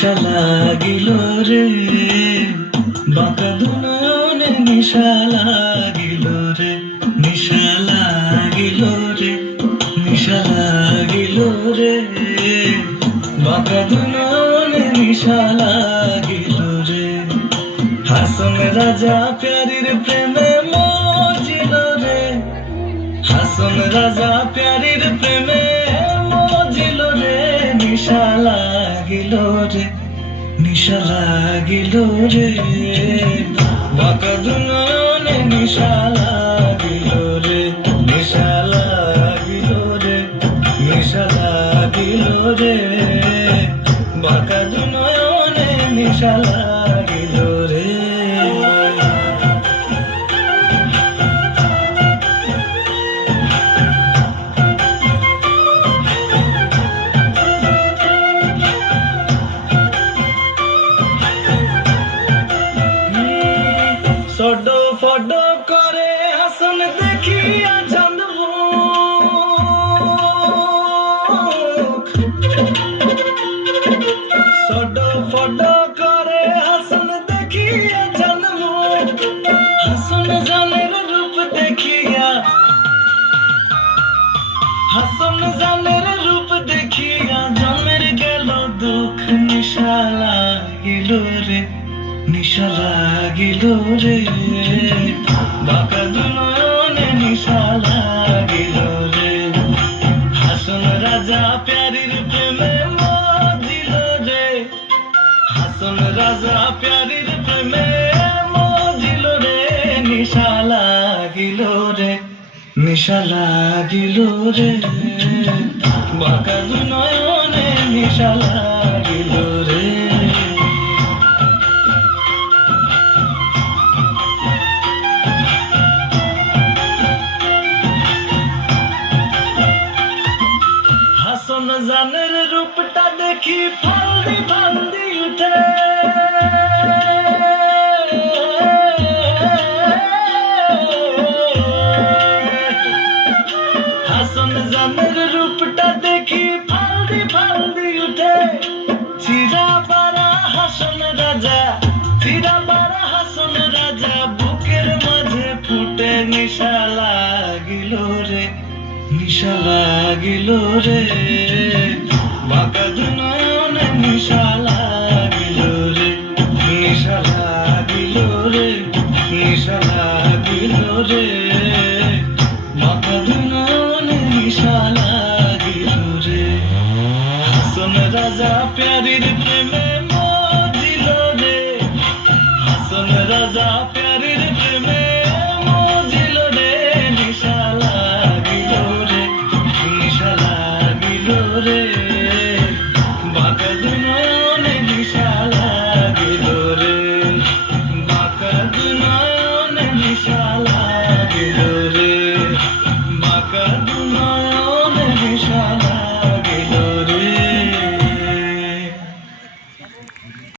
নিশা লাগিল রে, বাঁকা দুনয়নে নিশা লাগিল রে, নিশা লাগিল রে, নিশা লাগিল রে, বাঁকা দুনয়নে নিশা লাগিল রে। হাসন রাজা প্যারির প্রেমে মজিল রে, হাসন রাজা প্যারির প্রেমে মজিল রে, নিশা লাগিল রে, নিশা লাগিল রে, বাঁকা দুনয়নে নিশা লাগিল রে, নিশা লাগিল রে, নিশা লাগিল রে, বাঁকা দুনয়নে নিশা লাগিল রে। সডো ফডো করে হাসন দেখিয়া চাঁদমুখ, সডো ফডো করে হাসন দেখিয়া চাঁদমুখ, হাসন জানের রূপ দেখিয়া, হাসন জানের রূপ দেখিয়া জন্মের গেল দুঃখ। নিশা লাগিল রে, নিশা লাগিল রে, বাঁকা দুনয়নে নিশা লাগিল রে। হাসন রাজা প্যারির প্রেমে মজিল রে, হাসন রাজা প্যারির প্রেমে মজিল রে, নিশা লাগিল রে, নিশা লাগিল রে, বাঁকা দুনয়নে নিশা লাগিল রে। হাসন জানের রূপটা দেখি ফালদি ফালদি উঠে, হাসন জানের রূপটা দেখি ফালদি ফালদি উঠে, চিরা বারা হাসন রাজা, চিরা বারা হাসন রাজা বুকের মাঝে ফুটে। নিশা লাগিল রে, নিশা লাগিল রে, বাঁকা দুনয়নে নিশা লাগিল রে, নিশা লাগিল রে, নিশা লাগিল রে, বাঁকা দুনয়নে নিশা লাগিল রে। হাসন রাজা প্যারির প্রেমে মজিল রে, হাসন রাজা